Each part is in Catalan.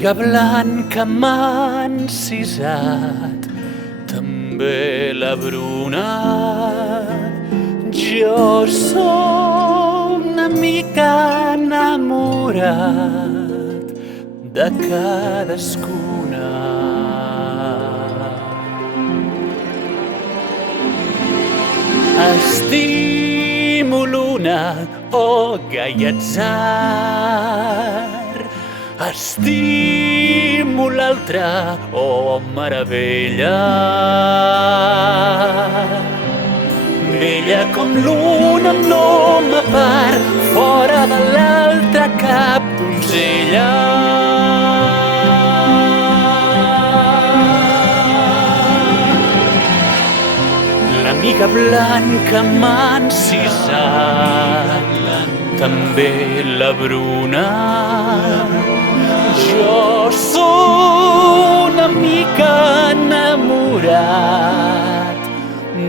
L'amiga blanca m'ha encisat, també la bruna. Jo sóc una mica enamorat de cadascuna. Estimo l'una, oh gai atzar. Estimo l'altra, oh meravella. Bella com l'una amb nom a part, fora de l'altra cap donzella. L'amiga blanca m'ha encisat, també la bruna. Jo sóc una mica enamorat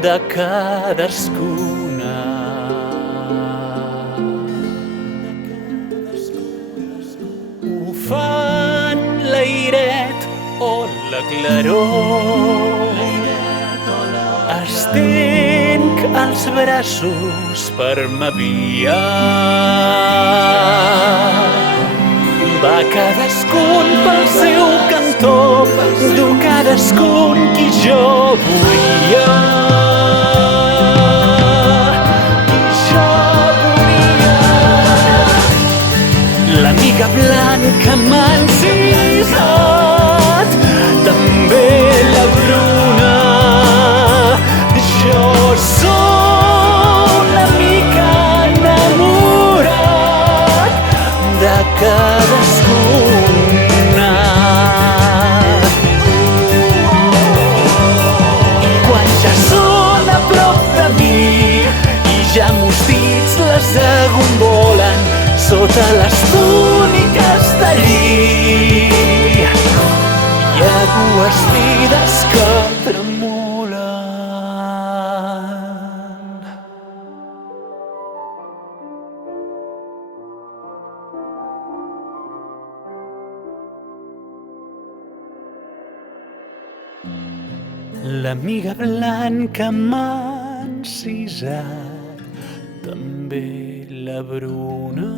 de cadascuna. Ho fan l'airet o la claror. Estenc els braços per m'aviar. Va cadascun pel seu cantó, du cadascun qui jo volia. L'amiga blanca m'ha encisat, també la bruna. Jo sóc una mica enamorat de cadascuna. I quan ja són a prop de mi i ja mostits les agombolen sota les túniques de lli, hi ha dues vides que tremolen. L'amiga blanca m'ha encisat, també la bruna.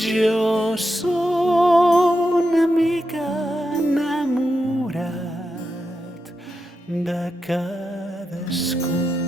Jo sóc una mica enamorat de cadascun.